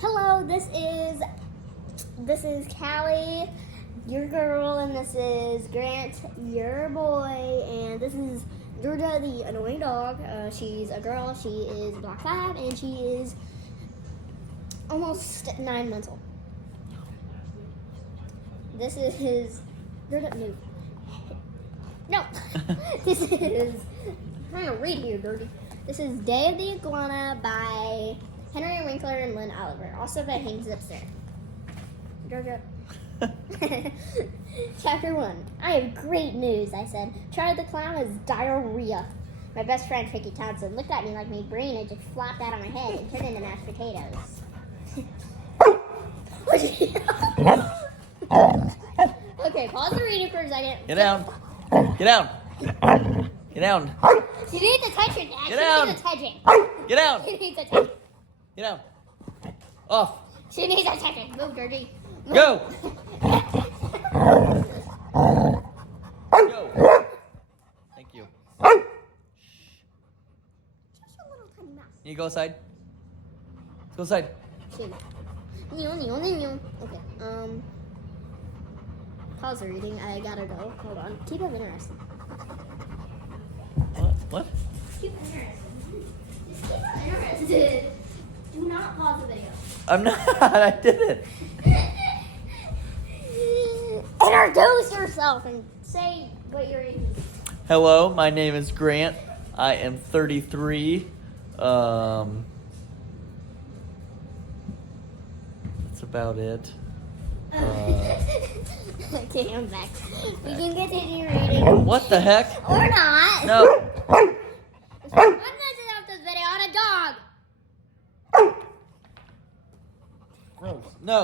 Hello, this is Callie, your girl, and this is Grant, your boy, and this is Georgia, the annoying dog. She's a girl. She is Block 5, and she is almost 9 months old. This is Georgia. No. This is. I'm trying to read here, Dirty. This is Day of the Iguana by Henry Winkler and Lynn Oliver, also by Hank Zipzer. Georgia. Chapter 1. I have great news, I said. Charlie the Clown has diarrhea. My best friend, Tricky Townsend, looked at me like my brain had just flopped out of my head and turned into mashed potatoes. Okay, pause the reading for a second. Get down. Get down. Get down. She needs attention, Dad. Get down. She needs attention. Get down. She needs attention. Get down. Off. She needs attention. Move, Dirty. Move. Go. Go. Thank you. Just a little tiny mouse. You go outside. Let's go outside. Okay, pause the reading. I gotta go. Hold on. Keep it interesting. What? Keep it interesting. Just keep it interested. Do not pause the video. I'm not. I didn't. Introduce yourself and say what your age is. Hello, my name is Grant. I am 33. That's about it. Okay, I'm back. We can continue reading. What the heck? Or not. No. I'm messing up this video on a dog. No.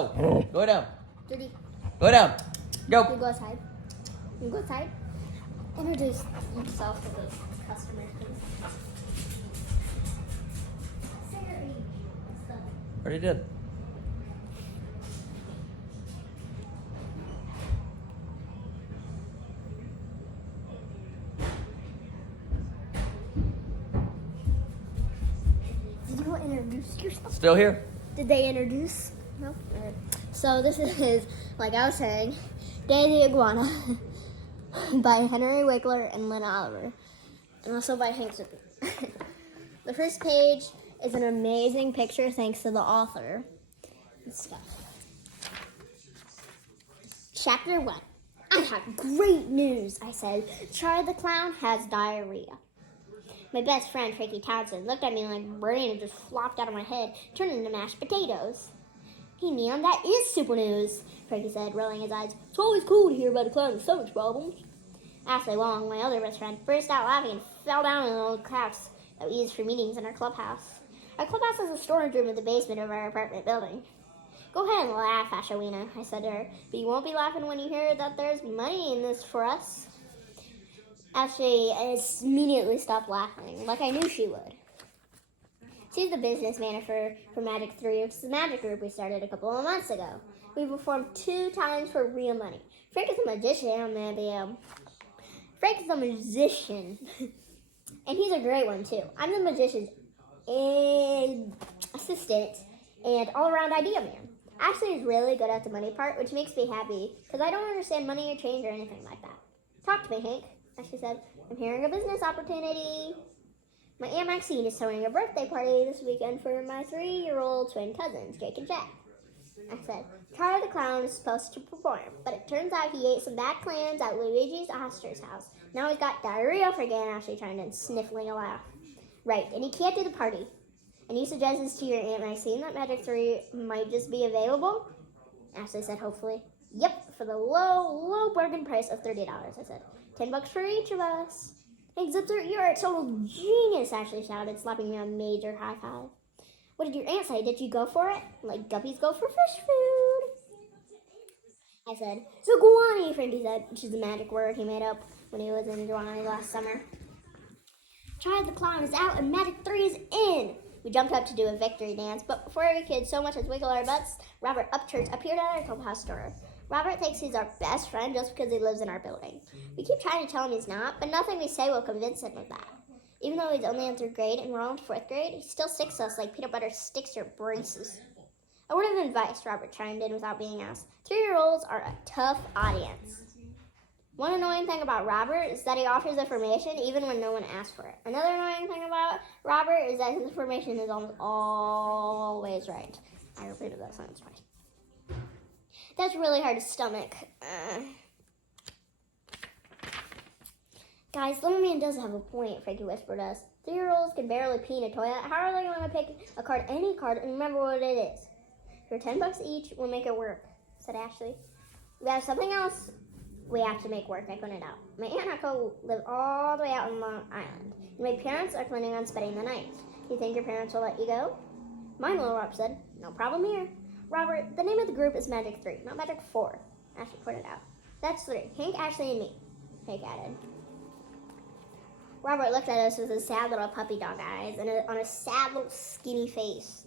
Go down. Dirty. Go down. You Go. go outside. You go outside. Introduce yourself to the customers, please. Say your age. Already did. Did you introduce yourself? Still here. Did they introduce? No. Okay. So this is, like I was saying, Day of the Iguana by Henry Winkler and Lynn Oliver, and also by Hank Zipzer. The first page is an amazing picture thanks to the author and stuff. Chapter 1. I have great news, I said. Charlie the Clown has diarrhea. My best friend, Tricky Townsend, looked at me like my brain had just flopped out of my head, turned into mashed potatoes. Hey, man, that is super news, Frankie said, rolling his eyes. It's always cool to hear about a clown with stomach problems. Ashley Long, my other best friend, burst out laughing and fell down on the old couch that we used for meetings in our clubhouse. Our clubhouse is a storage room in the basement of our apartment building. Go ahead and laugh, Ashawina, I said to her, but you won't be laughing when you hear that there's money in this for us. Ashley immediately stopped laughing, like I knew she would. She's the business manager for Magic 3, which is the magic group we started a couple of months ago. We performed 2 times for real money. Frank is a magician, Frank is a musician. And he's a great one, too. I'm the magician's assistant and all-around idea man. Ashley is really good at the money part, which makes me happy, because I don't understand money or change or anything like that. Talk to me, Hank, Ashley said. I'm hearing a business opportunity. My Aunt Maxine is throwing a birthday party this weekend for my 3-year-old twin cousins, Jake and Jack. I said, Charlie the Clown is supposed to perform, but it turns out he ate some bad clams at Luigi's Oster's house. Now he's got diarrhea for again, Ashley chimed in, sniffling a laugh. Right, and he can't do the party. And you suggest this to your Aunt Maxine that Magic 3 might just be available? Ashley said hopefully. Yep, for the low bargain price of $30, I said. $10 for each of us. Hey, Zipzer, you're a total genius, Ashley shouted, slapping me a major high five. What did your aunt say? Did you go for it? Like guppies go for fish food. I said, Zuguani, Frankie said, which is a magic word he made up when he was in July last summer. Charlie the Clown is out and Magic 3 is in. We jumped up to do a victory dance, but before we could so much as wiggle our butts, Robert Upchurch appeared at our clubhouse door. Robert thinks he's our best friend just because he lives in our building. We keep trying to tell him he's not, but nothing we say will convince him of that. Even though he's only in 3rd grade and we're all in 4th grade, he still sticks us like peanut butter sticks your braces. A word of advice, Robert chimed in without being asked. 3-year-olds are a tough audience. One annoying thing about Robert is that he offers information even when no one asks for it. Another annoying thing about Robert is that his information is almost always right. I repeated that sentence twice. That's really hard to stomach. Guys, Little Man does have a point, Frankie whispered us. 3-year-olds can barely pee in a toilet. How are they going to pick a card, any card, and remember what it is? For $10 each, we'll make it work, said Ashley. We have something else we have to make work, I pointed out. My aunt and uncle live all the way out on Long Island, and my parents are planning on spending the night. Do you think your parents will let you go? Mine will, Rob said. No problem here. Robert, the name of the group is Magic 3, not Magic 4, Ashley pointed out. That's 3, Hank, Ashley, and me, Hank added. Robert looked at us with his sad little puppy dog eyes and on a sad little skinny face.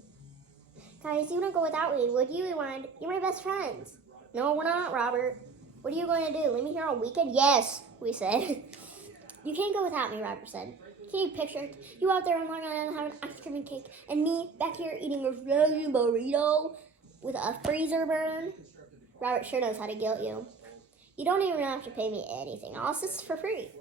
Guys, you wouldn't go without me, would you? You're my best friends. No, we're not, Robert. What are you going to do? Leave me here all weekend? Yes, we said. You can't go without me, Robert said. Can you picture it? You out there on Long Island having ice cream and cake, and me back here eating a frozen burrito with a freezer burn? Robert sure knows how to guilt you. You don't even have to pay me anything. All this is for free.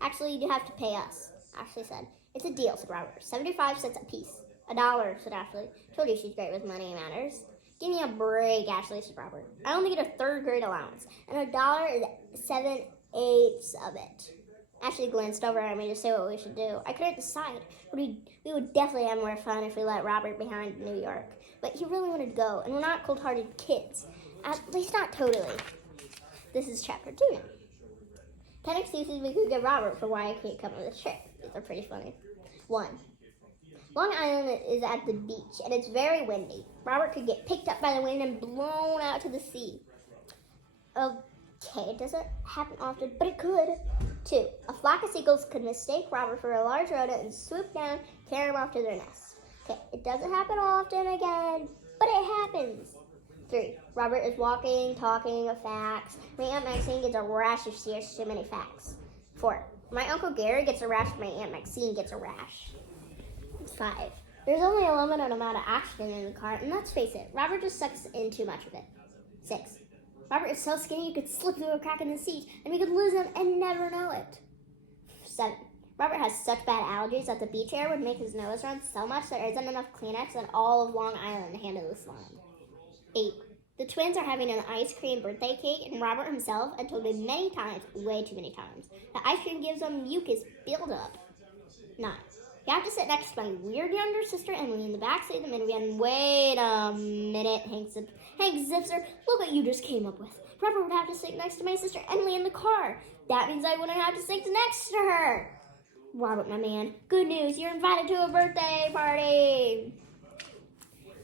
Actually, you have to pay us, Ashley said. It's a deal, said Robert. 75 cents a piece. $1, said Ashley. Told you she's great with money matters. Give me a break, Ashley, said Robert. I only get a 3rd grade allowance, and $1 is 7/8 of it. Ashley glanced over at me to say what we should do. I couldn't decide. We would definitely have more fun if we let Robert behind in New York. But he really wanted to go, and we're not cold-hearted kids. At least not totally. This is chapter 2 now. 10 excuses we could give Robert for why I can't come on the trip. These are pretty funny. 1. Long Island is at the beach, and it's very windy. Robert could get picked up by the wind and blown out to the sea. Okay, it doesn't happen often, but it could. 2. A flock of seagulls could mistake Robert for a large rodent and swoop down, carry him off to their nests. Okay, it doesn't happen often again, but it happens. 3. Robert is walking, talking of facts. My Aunt Maxine gets a rash if she has too many facts. 4. My Uncle Gary gets a rash if my Aunt Maxine gets a rash. 5. There's only a limited amount of oxygen in the car, and let's face it, Robert just sucks in too much of it. 6. Robert is so skinny you could slip through a crack in the seat, and we could lose him and never know it. 7. Robert has such bad allergies that the beach air would make his nose run so much there isn't enough Kleenex in all of Long Island to handle the slime. 8. The twins are having an ice cream birthday cake, and Robert himself had told me many times, way too many times, that ice cream gives them mucus buildup. 9. You have to sit next to my weird younger sister Emily in the backseat of the minivan. Wait a minute, Hank Zipzer, look what you just came up with. Robert would have to sit next to my sister Emily in the car. That means I wouldn't have to sit next to her. Robert, my man, good news, you're invited to a birthday party.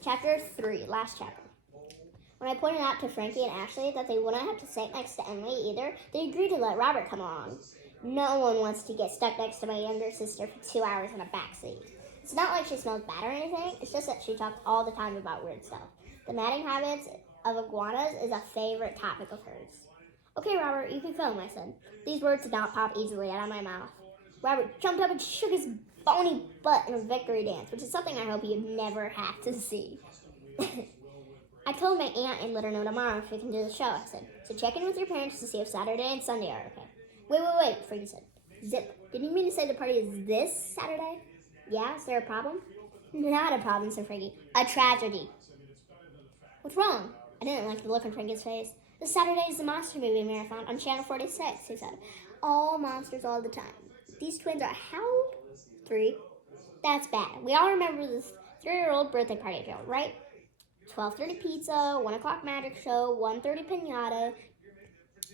Chapter 3, last chapter. When I pointed out to Frankie and Ashley that they wouldn't have to sit next to Emily either, they agreed to let Robert come along. No one wants to get stuck next to my younger sister for 2 hours in a backseat. It's not like she smells bad or anything, it's just that she talks all the time about weird stuff. The matting habits of iguanas is a favorite topic of hers. Okay, Robert, you can film, I said. These words did not pop easily out of my mouth. Robert jumped up and shook his bony butt in a victory dance, which is something I hope you never have to see. I told my aunt and let her know tomorrow if we can do the show, I said. So check in with your parents to see if Saturday and Sunday are okay. Wait, Frankie said. Zip, didn't you mean to say the party is this Saturday? Yeah, is there a problem? Not a problem, said Frankie. A tragedy. What's wrong? I didn't like the look on Frankie's face. This Saturday is the Monster Movie Marathon on Channel 46, he said. All monsters all the time. These twins are how old? 3. That's bad. We all remember this 3-year-old birthday party drill, right? 12:30 pizza, 1 o'clock magic show, 1:30 piñata,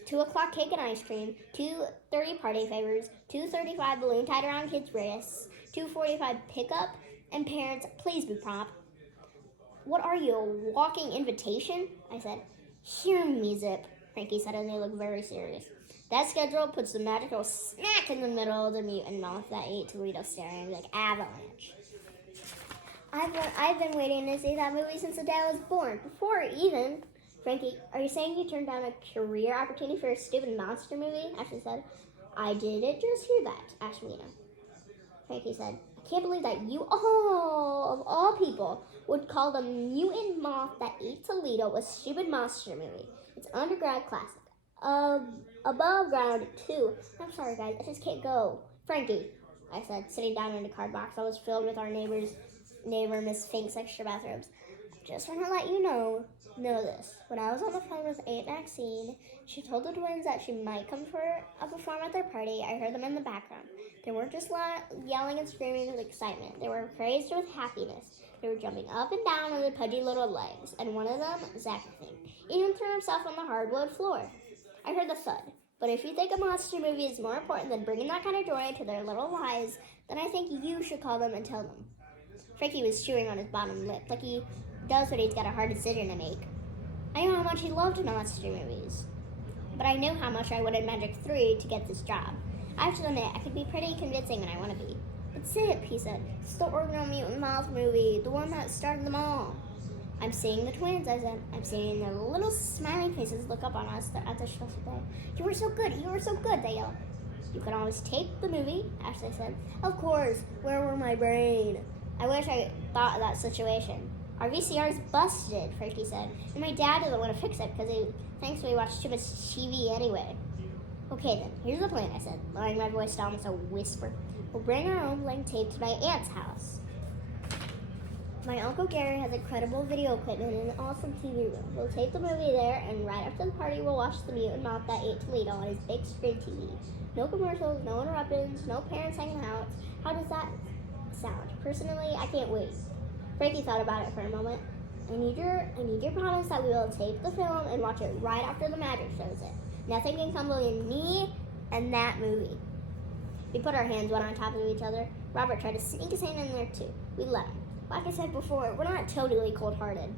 2 o'clock cake and ice cream, 2:30 party favors, 2:35 balloon tied around kids' wrists, 2:45 pickup, and parents, please be prompt. What are you, a walking invitation? I said. Hear me, Zip, Frankie said, and they looked very serious. That schedule puts the magical smack in the middle of the mutant mouth that ate Toledo staring like avalanche. I've been waiting to see that movie since the day I was born. Before even. Frankie, are you saying you turned down a career opportunity for a stupid monster movie? Ashley said. I didn't just hear that, Ashmina. Frankie said, I can't believe that you, of all people, would call the mutant moth that ate Toledo a stupid monster movie. It's an undergrad classic. Above ground, too. I'm sorry, guys. I just can't go. Frankie, I said, sitting down in a card box that was filled with our neighbor Miss Fink's extra bathrobes. Just want to let you know this. When I was on the phone with Aunt Maxine, she told the twins that she might come for a perform at their party. I heard them in the background. They weren't just yelling and screaming with excitement. They were crazed with happiness. They were jumping up and down on their pudgy little legs, and one of them, Zach, I think, even threw himself on the hardwood floor. I heard the thud. But if you think a monster movie is more important than bringing that kind of joy to their little lives, then I think you should call them and tell them. Frankie was chewing on his bottom lip, like he does when he's got a hard decision to make. I know how much he loved monster movies, but I knew how much I wanted Magic 3 to get this job. I have to admit, I could be pretty convincing when I want to be. But Zip, he said, it's the original Mutant Moth movie, the one that started them all. I'm seeing the twins, I said. I'm seeing their little smiling faces look up on us at the special day. You were so good, they yelled. You can always tape the movie, Ashley said. Of course, where were my brain? I wish I thought of that situation. Our VCR's busted, Frankie said, and my dad doesn't want to fix it because he thinks we watch too much TV anyway. Okay then, here's the plan, I said, lowering my voice down to a whisper. We'll bring our own blank tape to my aunt's house. My Uncle Gary has incredible video equipment and an awesome TV room. We'll tape the movie there, and right after the party, we'll watch the mutant moth that ate Toledo on his big screen TV. No commercials, no interruptions, no parents hanging out. How does that sound? Personally, I can't wait. Frankie thought about it for a moment. I need your promise that we will tape the film and watch it right after the magic shows it. Nothing can come between me and that movie. We put our hands one on top of each other. Robert tried to sneak his hand in there too. We let him. Like I said before, we're not totally cold-hearted.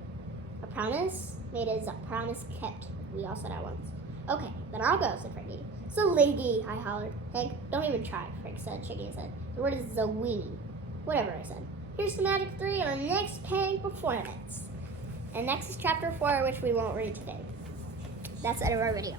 A promise made is a promise kept, we all said at once. Okay, then I'll go, said Frankie. Zaligi, I hollered. Hank, don't even try, Frank said, shaking his head. The word is Zawini. Whatever, I said. Here's the Magic 3 and our next paying performance. And next is Chapter 4, which we won't read today. That's the end of our video.